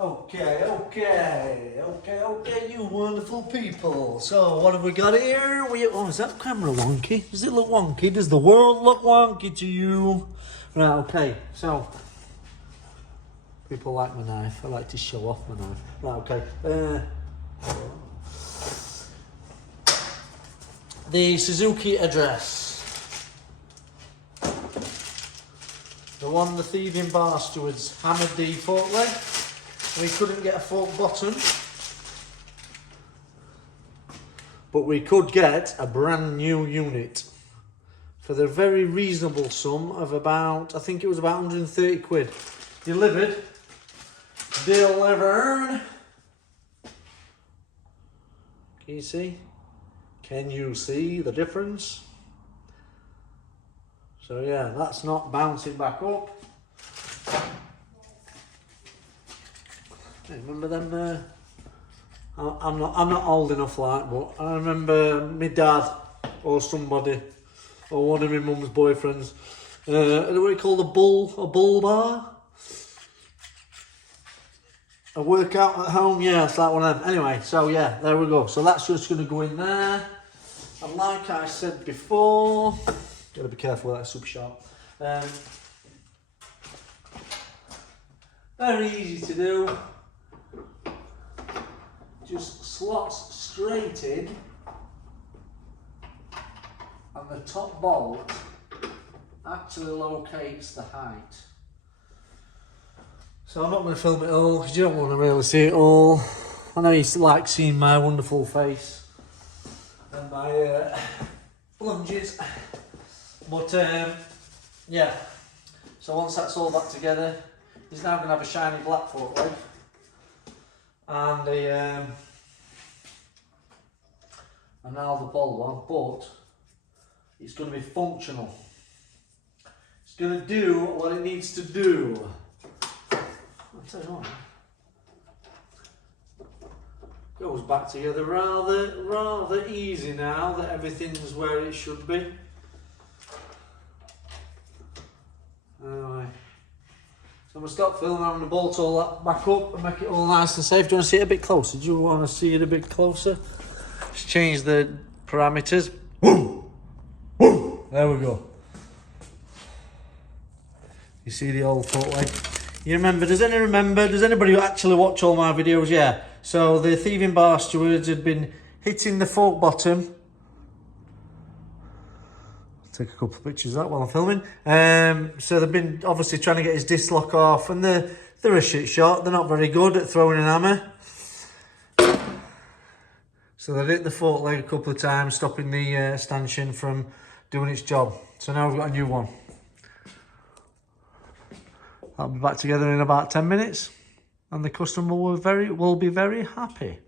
Okay, you wonderful people. So, what have we got here? Oh, is that camera wonky? Does it look wonky? Does the world look wonky to you? Right, okay, so. People like my knife. I like to show off my knife. Right, okay. The Suzuki address. The one the thieving bar stewards hammered the fork leg. We couldn't get a fork bottom. But we could get a brand new unit. For the very reasonable sum of about, I think it was about 130 quid. Delivered. Can you see? Can you see the difference? So yeah, that's not bouncing back up. Hey, remember them? I'm not old enough like, but I remember my dad or somebody or one of my mum's boyfriends. What do you call a bull bar? A workout at home, yeah, it's like one of them. Anyway, so yeah, there we go. So that's just going to go in there. And like I said before, gotta be careful with that super sharp. Very easy to do. Just slots straight in, and the top bolt actually locates the height. So I'm not going to film it all because you don't want to really see it all. I know you like seeing my wonderful face and my lunges, but yeah. So once that's all back together, he's now going to have a shiny black fork leg and now the ball one, but it's going to be functional. It's going to do what it needs to do. I'll tell you what, goes back together rather easy now that everything's where it should be. Anyway, so I'm going to stop filming. I'm going to bolt all that back up and make it all nice and safe. Do you want to see it a bit closer? Do you want to see it a bit closer? Just change the parameters. There we go. You see the old foot leg? You remember, does anybody who actually watch all my videos? Yeah. So the thieving bar stewards had been hitting the fork bottom. Take a couple of pictures of that while I'm filming. So they've been obviously trying to get his disc lock off, and they're a shit shot. They're not very good at throwing an hammer. So they've hit the fork leg a couple of times, stopping the stanchion from doing its job. So now we've got a new one. I'll be back together in about 10 minutes, and the customer will be very happy.